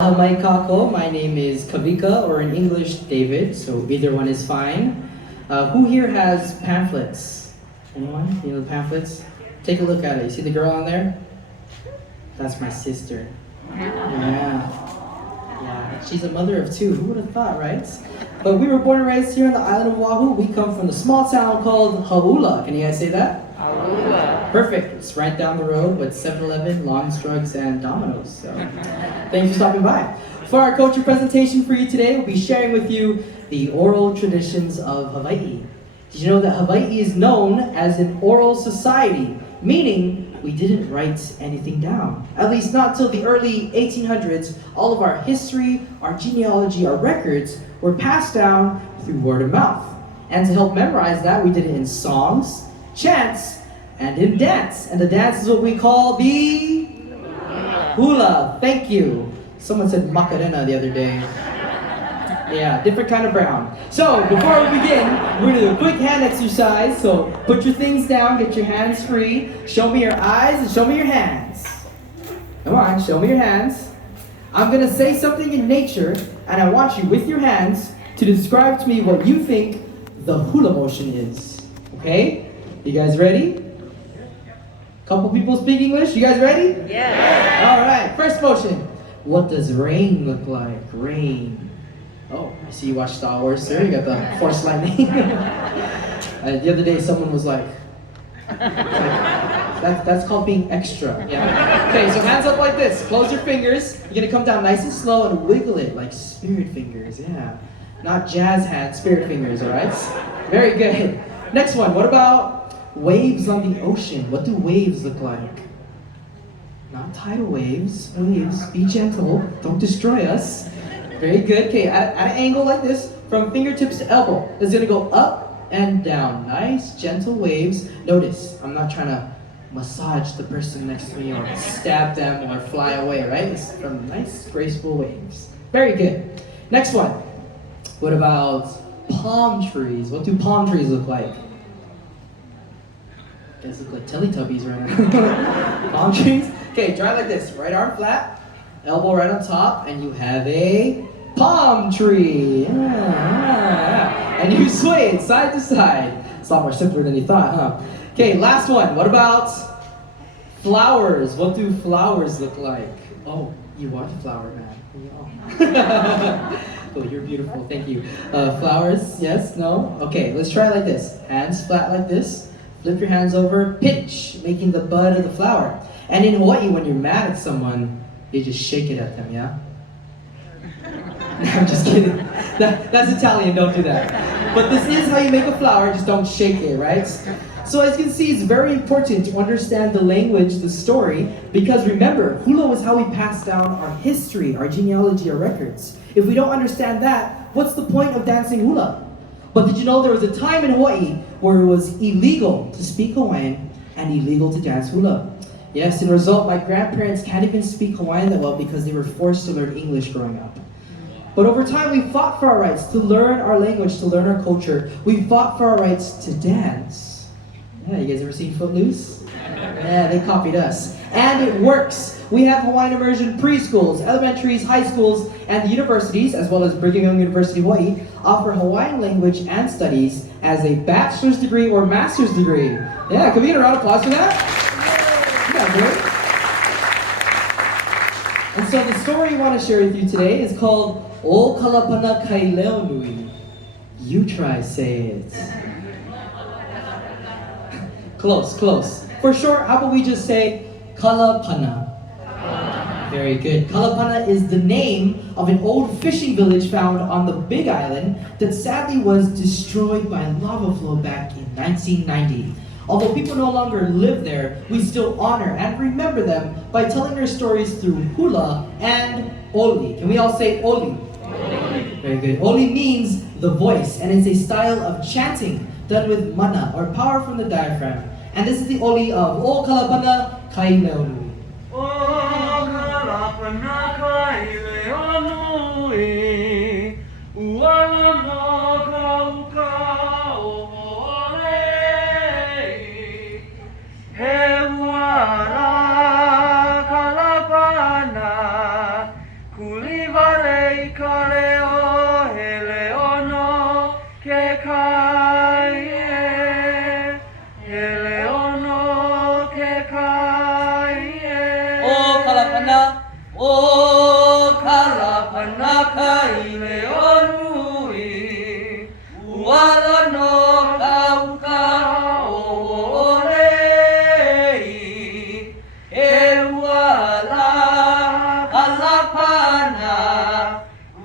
My kako, my name is Kavika, or in English, David, so either one is fine. Who here has pamphlets? Anyone? You know the pamphlets? Take a look at it. You see the girl on there? That's my sister. Yeah. Yeah, she's a mother of two. Who would have thought, right? But we were born and raised here on the island of Oahu. We come from the small town called Hula. Can you guys say that? Hula. Perfect. It's right down the road with 7-Eleven, Long's Drugs, and Domino's. So, thanks for stopping by. For our culture presentation for you today, we'll be sharing with you the oral traditions of Hawaii. Did you know that Hawaii is known as an oral society, meaning we didn't write anything down. At least not till the early 1800s, all of our history, our genealogy, our records were passed down through word of mouth. And to help memorize that, we did it in songs, chants, and in dance. And the dance is what we call the hula. Thank you. Someone said macarena the other day. Yeah, different kind of brown. So, before we begin, we're gonna do a quick hand exercise. So, put your things down, get your hands free. Show me your eyes and show me your hands. Come on, show me your hands. I'm gonna say something in nature, and I want you, with your hands, to describe to me what you think the hula motion is. Okay? You guys ready? Couple people speak English. You guys ready? Yeah. All right, first motion. What does rain look like? Rain. Oh, I see you watch Star Wars, sir. You got the Force lightning. The other day, someone was like, that's called being extra. Yeah. Okay, so hands up like this. Close your fingers. You're gonna come down nice and slow and wiggle it like spirit fingers. Yeah, not jazz hands, spirit fingers. All right. Very good. Next one. What about waves on the ocean? What do waves look like? Not tidal waves. Waves. Be gentle. Don't destroy us. Very good. Okay, at an angle like this, from fingertips to elbow, it's gonna go up and down. Nice, gentle waves. Notice, I'm not trying to massage the person next to me or stab them or fly away, right? It's from nice, graceful waves. Very good. Next one. What about palm trees? What do palm trees look like? You guys look like Teletubbies right now. Palm trees? Okay, try it like this. Right arm flat, elbow right on top, and you have a palm tree. Yeah. And you sway it side to side. It's a lot more simpler than you thought, huh? Okay, last one. What about flowers? What do flowers look like? Oh, you are the flower man. Oh, you're beautiful. Thank you. Flowers? Yes? No? Okay, let's try it like this. Hands flat like this. Flip your hands over. Pinch, making the bud of the flower. And in Hawaii, when you're mad at someone, you just shake it at them, yeah? I'm just kidding. That's Italian, don't do that. But this is how you make a flower, just don't shake it, right? So as you can see, it's very important to understand the language, the story, because remember, hula was how we pass down our history, our genealogy, our records. If we don't understand that, what's the point of dancing hula? But did you know there was a time in Hawaii where it was illegal to speak Hawaiian and illegal to dance hula? Yes, in result, my grandparents can't even speak Hawaiian that well because they were forced to learn English growing up. But over time, we fought for our rights to learn our language, to learn our culture. We fought for our rights to dance. Yeah, you guys ever seen Footloose? Yeah, they copied us. And it works. We have Hawaiian immersion preschools, elementaries, high schools, and the universities, as well as Brigham Young University Hawaii, offer Hawaiian language and studies as a bachelor's degree or master's degree. Yeah, can we get a round of applause for that? And so the story I want to share with you today is called O Kalapana Kai Leo Nui. You try say it. Close. For short, how about we just say Kalapana? Very good. Kalapana is the name of an old fishing village found on the Big Island that sadly was destroyed by lava flow back in 1990. Although people no longer live there, we still honor and remember them by telling their stories through hula and oli. Can we all say oli? Oli. Very good. Oli means the voice, and it's a style of chanting done with mana, or power from the diaphragm. And this is the oli of O Kalapana Kai Leonui. O kalapana kai leonui, uala no kauka o ole, he wara kalapana kuli vale ka leo he leono ke kai e. He leono ke kai e. O kalapana, o kalapana kai leonui. Uala no kauka o lei. E uala kalapana.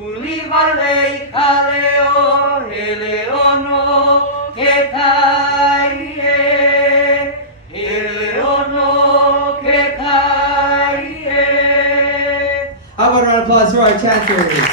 Uli vale ka leo he leono ke kai e. He leono ke kai e. How about a round of applause for our chanters?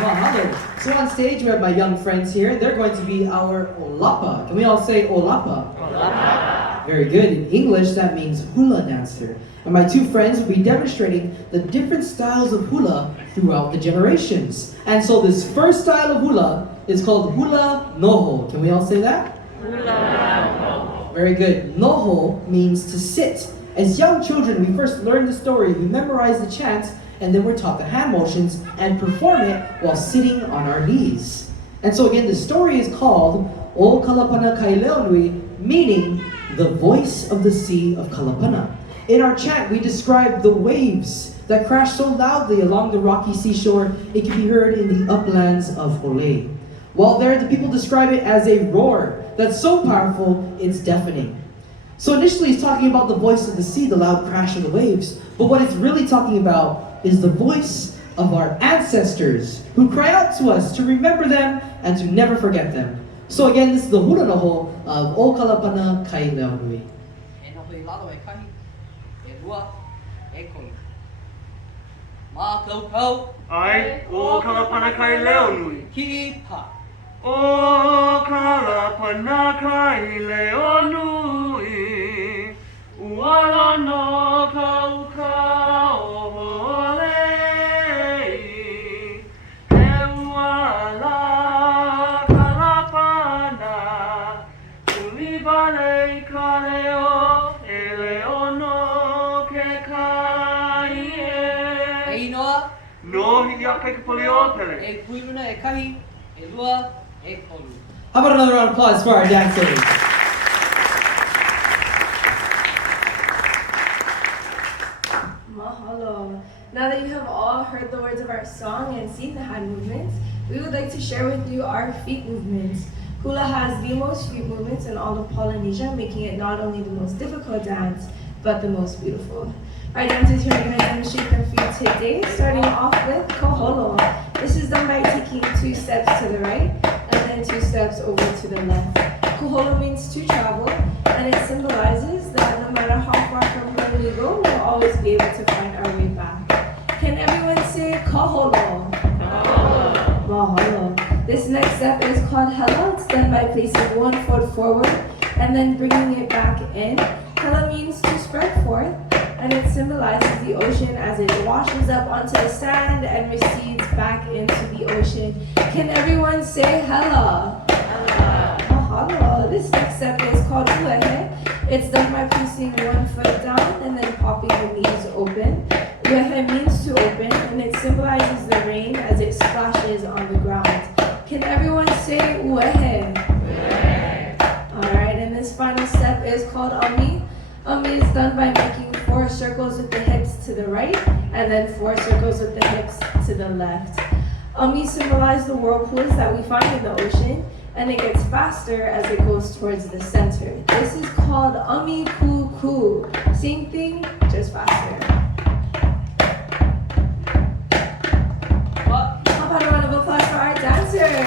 Mahalo. So on stage, we have my young friends here. They're going to be our olapa. Can we all say olapa? Olapa. Very good. In English, that means hula dancer. And my two friends will be demonstrating the different styles of hula throughout the generations. And so this first style of hula is called hula noho. Can we all say that? Hula. Very good. Noho means to sit. As young children, we first learn the story, we memorize the chant, and then we're taught the hand motions and perform it while sitting on our knees. And so again, the story is called O Kalapana Kaileonui, meaning the voice of the sea of Kalapana. In our chant, we describe the waves that crash so loudly along the rocky seashore, it can be heard in the uplands of Hole. While there, the people describe it as a roar that's so powerful, it's deafening. So initially, he's talking about the voice of the sea, the loud crash of the waves. But what it's really talking about is the voice of our ancestors who cry out to us to remember them and to never forget them. So again, this is the hula noho of O Kalapana Kai Leonui. E no hui lalo e kahi, e lua, e koi. Mā kau Ai, o kalapana kai leonui. ki pa. O kalapana kai leonui. Uala no kauka o lei. He uala kalapana. Uli vale ka leo e leono ke kai e. E inoa, No hiya kai ka puli o pere. e kuiruna e kahi, e lua, e kolu. How about another round of applause for our dancers? Mahalo. Now that you have all heard the words of our song and seen the hand movements, we would like to share with you our feet movements. Hula has the most feet movements in all of Polynesia, making it not only the most difficult dance, but the most beautiful. Our dancers here are going to demonstrate their feet today, starting off with koholo. This is done by taking 2 steps to the right and then 2 steps over to the left. Koholo means to travel, and it symbolizes that no matter how far from home we go, we'll always be able to find our way back. Can everyone say koholo? Mahalo. This next step is called hela. It's done by placing 1 foot forward and then bringing it back in. Hela means to spread forth, and it symbolizes the ocean as it washes up onto the sand and recedes back into the ocean. Can everyone say hela? Mahalo. This next step is called uehe. It's done by placing 1 foot down and then popping the knees open. Uehe means to open, and it symbolizes the rain as it splashes on the ground. Can everyone say uehe? Alright, and this final step is called ami. Ami is done by making 4 circles with the hips to the right and then 4 circles with the hips to the left. Ami symbolize the whirlpools that we find in the ocean, and it gets faster as it goes towards the center. This is called ami ku ku. Same thing, just faster. How about a round of applause for our dancers?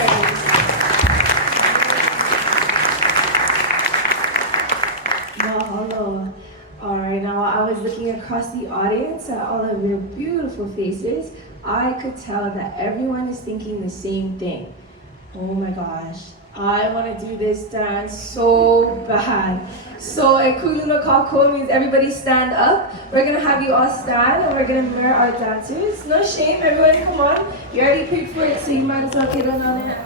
Mahalo. Alright, now I was looking across the audience at all of your beautiful faces. I could tell that everyone is thinking the same thing. Oh my gosh, I want to do this dance so bad. So a kuluna kako means everybody stand up. We're going to have you all stand and we're going to mirror our dancers. No shame, everyone come on. You already paid for it, so you might as well get on it.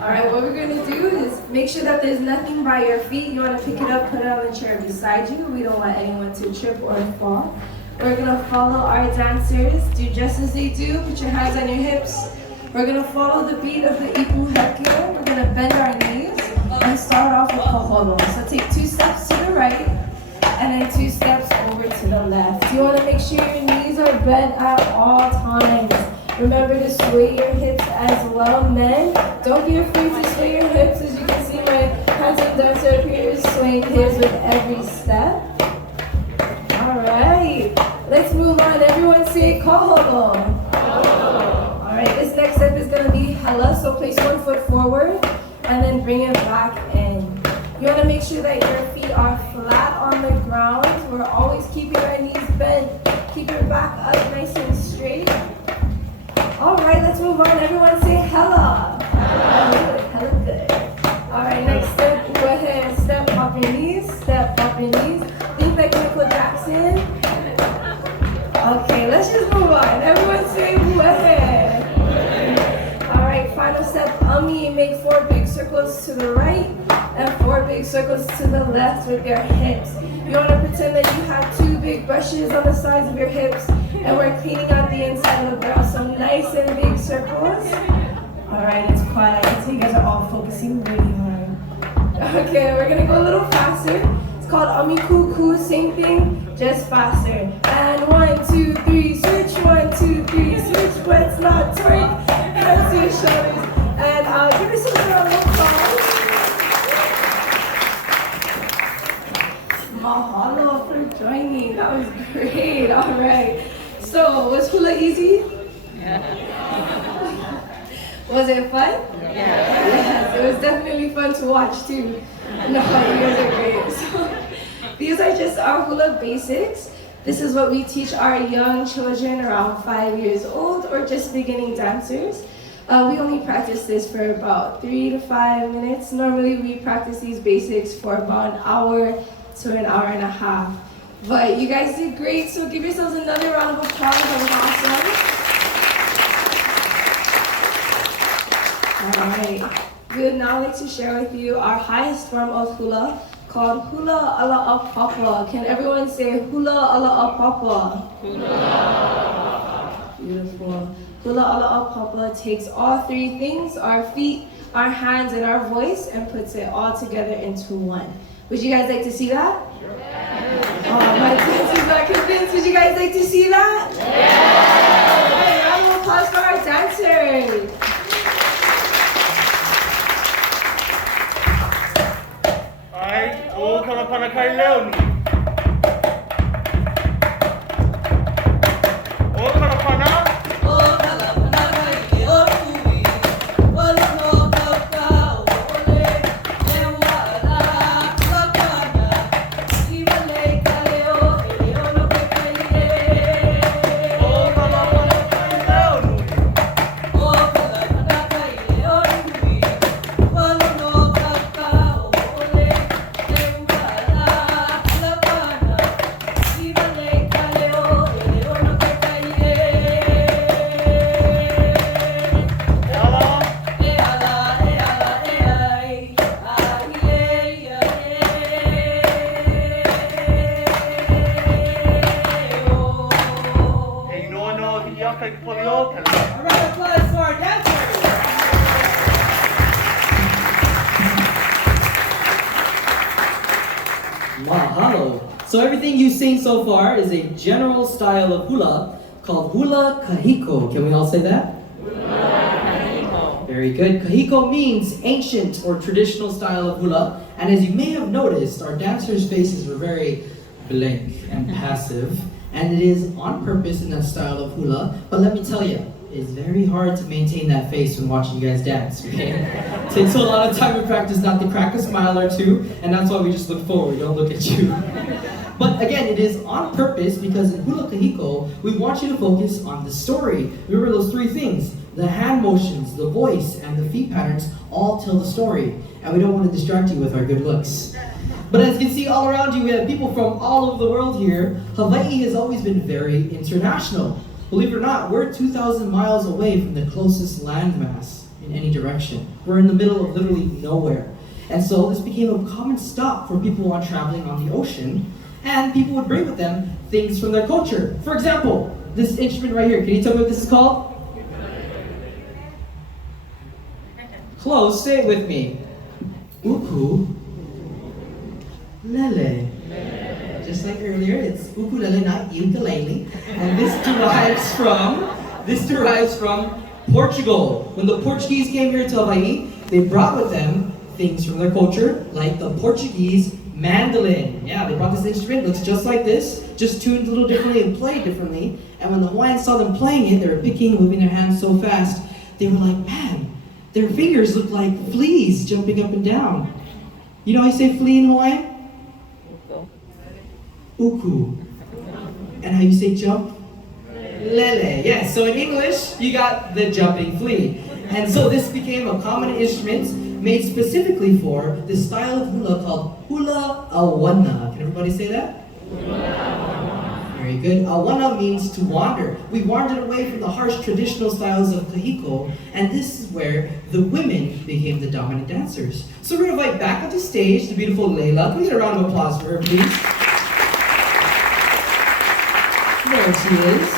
Alright, what we're going to do is make sure that there's nothing by your feet. You want to pick it up, put it on the chair beside you. We don't want anyone to trip or fall. We're gonna follow our dancers. Do just as they do. Put your hands on your hips. We're gonna follow the beat of the ipu heke. We're gonna bend our knees and start off with koholo. So take 2 steps to the right and then 2 steps over to the left. You wanna make sure your knees are bent at all times. Remember to sway your hips as well, men. Don't be afraid to sway your hips. As you can see, my handsome dancer up here is swaying his with every step. All right, let's move on. Everyone say koholo. All right, this next step is gonna be hela. So place 1 foot forward and then bring it back in. You wanna make sure that your feet are flat on the ground. We're always keeping our knees bent. Keep your back up nice and straight. All right, let's move on. Everyone say hela. Hella good. All right, next step, go ahead. Step, pop your knees. Step, pop your knees. Think like Michael Jackson. Okay, let's just move on. Everyone say go ahead. All right, final step, ummi. Make 4 big circles to the right and 4 big circles to the left with your hips. You want to pretend that you have 2 big brushes on the sides of your hips and we're cleaning out the inside of the barrel. So nice and big circles. All right, it's quiet. I can see you guys are all focusing really hard. Okay, we're going to go a little faster. It's called amikuku, same thing, just faster. And 1, 2, 3, switch. 1, 2, 3, switch. Let's not twerk. Hands to your shoulders. And give yourself a round of applause. Mahalo for joining. That was great. All right. So, was hula easy? Yeah. Was it fun? Yeah. Yes, it was definitely fun to watch too. No, you guys are great. So, these are just our hula basics. This is what we teach our young children around 5 years old or just beginning dancers. We only practice this for about 3 to 5 minutes. Normally we practice these basics for about an hour to an hour and a half. But you guys did great, so give yourselves another round of applause. That was awesome. All right. We would now like to share with you our highest form of hula called Hula ala apapa. Can everyone say Hula ala apapa? Hula. Beautiful. Hula ala apapa takes all 3 things, our feet, our hands, and our voice, and puts it all together into one. Would you guys like to see that? Sure. Oh, my dancers are convinced. Would you guys like to see that? Yeah! Hey, round of applause for our dancers. Ai, o kana kai leo ni. O kana pana. Mahalo. So everything you've seen so far is a general style of hula called hula kahiko. Can we all say that? Very good. Kahiko means ancient or traditional style of hula. And as you may have noticed, our dancers' faces were very blank and passive. And it is on purpose in that style of hula. But let me tell you, it's very hard to maintain that face when watching you guys dance, okay? It takes a lot of time and practice not to crack a smile or two, and that's why we just look forward, we don't look at you. But again, it is on purpose because in Hula Kahiko, we want you to focus on the story. Remember those 3 things, the hand motions, the voice, and the feet patterns all tell the story. And we don't want to distract you with our good looks. But as you can see all around you, we have people from all over the world here. Hawaii has always been very international. Believe it or not, we're 2,000 miles away from the closest landmass in any direction. We're in the middle of literally nowhere. And so this became a common stop for people who are traveling on the ocean, and people would bring with them things from their culture. For example, this instrument right here. Can you tell me what this is called? Close. Say it with me. Ukulele. Just like earlier, it's ukulele, not ukulele. And this derives from Portugal. When the Portuguese came here to Hawaii, they brought with them things from their culture, like the Portuguese mandolin. Yeah, they brought this instrument, looks just like this, just tuned a little differently and played differently. And when the Hawaiians saw them playing it, they were picking and moving their hands so fast, they were like, man, their fingers look like fleas jumping up and down. You know how you say flea in Hawaiian? Uku. And how you say jump? Lele. Yes, so in English, you got the jumping flea. And so this became a common instrument made specifically for this style of hula called hula awana. Can everybody say that? Very good. Awana means to wander. We wandered away from the harsh traditional styles of kahiko, and this is where the women became the dominant dancers. So we're going to invite back up the stage the beautiful Layla. Can we get a round of applause for her, please? There she is.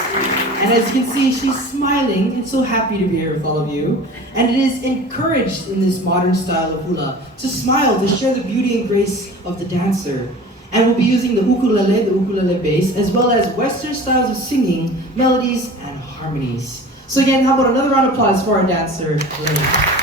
And as you can see, she's smiling and so happy to be here with all of you. And it is encouraged in this modern style of hula to smile, to share the beauty and grace of the dancer. And we'll be using the ukulele bass, as well as Western styles of singing, melodies, and harmonies. So again, how about another round of applause for our dancer, Layla.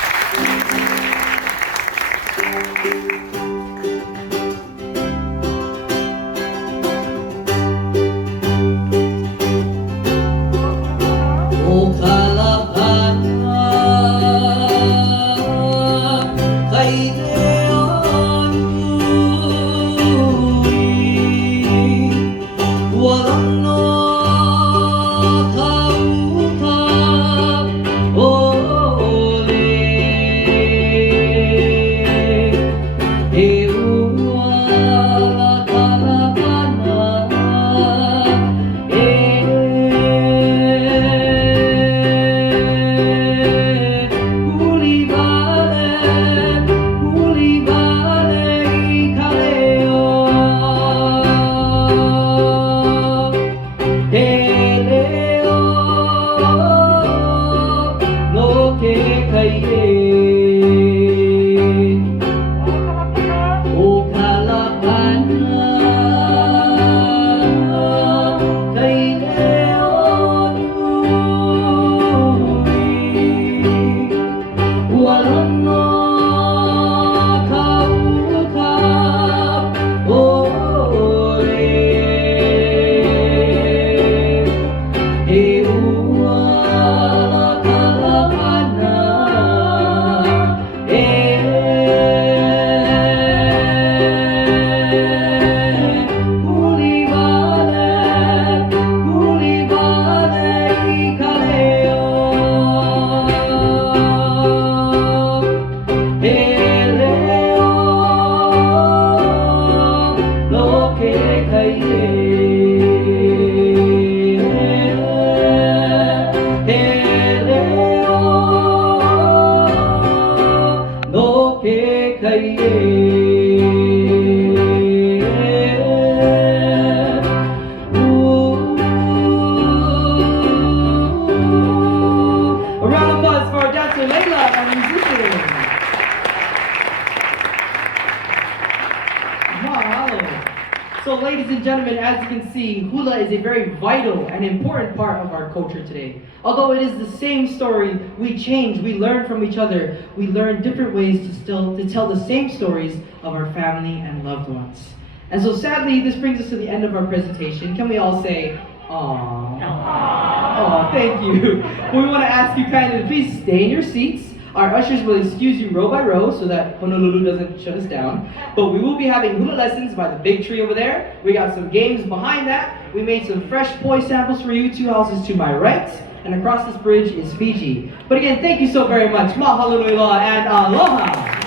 So ladies and gentlemen, as you can see, hula is a very vital and important part of our culture today. Although it is the same story, we change, we learn from each other, we learn different ways to tell the same stories of our family and loved ones. And so sadly, this brings us to the end of our presentation. Can we all say, aww? Aww, thank you. We want to ask you kindly to please stay in your seats. Our ushers will excuse you row by row so that Honolulu doesn't shut us down. But we will be having hula lessons by the big tree over there. We got some games behind that. We made some fresh poi samples for you, 2 houses to my right. And across this bridge is Fiji. But again, thank you so very much. Mahalo nui loa and aloha.